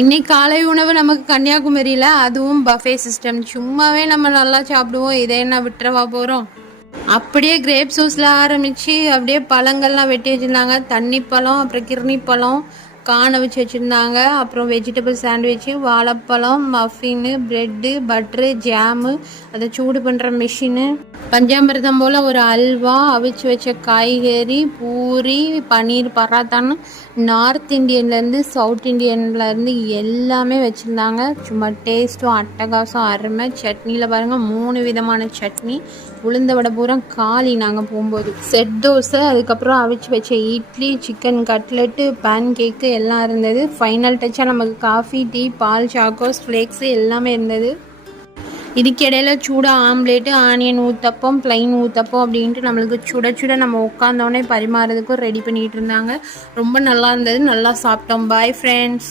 இன்னைக்கு காலை உணவு நமக்கு கன்னியாகுமரியில், அதுவும் பஃபே சிஸ்டம். சும்மாவே நம்ம நல்லா சாப்பிடுவோம், இதை என்ன விட்டுறவா போகிறோம். அப்படியே கிரேப் ஜூஸில் ஆரம்பித்து அப்படியே பழங்கள்லாம் வெட்டி வச்சுருந்தாங்க. தண்ணி பழம், அப்புறம் கிர்னி பழம், காணை வச்சு வச்சுருந்தாங்க. அப்புறம் வெஜிடபிள் சாண்ட்விட்சு, வாழைப்பழம், மஃபின்னு, ப்ரெட்டு, பட்ரு, ஜாமு, அதை சூடு பண்ணுற மிஷினு, பஞ்சாமிர்தம் போல் ஒரு அல்வா, அவிச்சு வச்ச காய்கறி, பூரி, பன்னீர் பராத்தான்னு நார்த் இண்டியன்லேருந்து சவுத் இண்டியன்லேருந்து எல்லாமே வச்சுருந்தாங்க. சும்மா டேஸ்ட்டும் அட்டகாசம், அருமை. சட்னியில் பாருங்கள் 3 விதமான சட்னி. உளுந்த வடை பூரா காலி நாங்கள் போகும்போது. செட் தோசை, அதுக்கப்புறம் அவிச்சு வச்ச இட்லி, சிக்கன் கட்லெட்டு, பேன் கேக்கு எல்லாம் இருந்தது. ஃபைனல் டச்சாக நமக்கு காஃபி, டீ, பால், சாக்கோஸ், ஃப்ளேக்ஸு எல்லாமே இருந்தது. இதுக்கிடையில சூட omelette, onion uttapam, plain uttapam அப்படின்ட்டு நம்மளுக்கு சுட சுட நம்ம உட்காந்தோடனே பரிமாறதுக்கும் ரெடி பண்ணிகிட்டு இருந்தாங்க. ரொம்ப நல்லா இருந்தது. நல்லா சாப்பிட்டோம். Bye friends.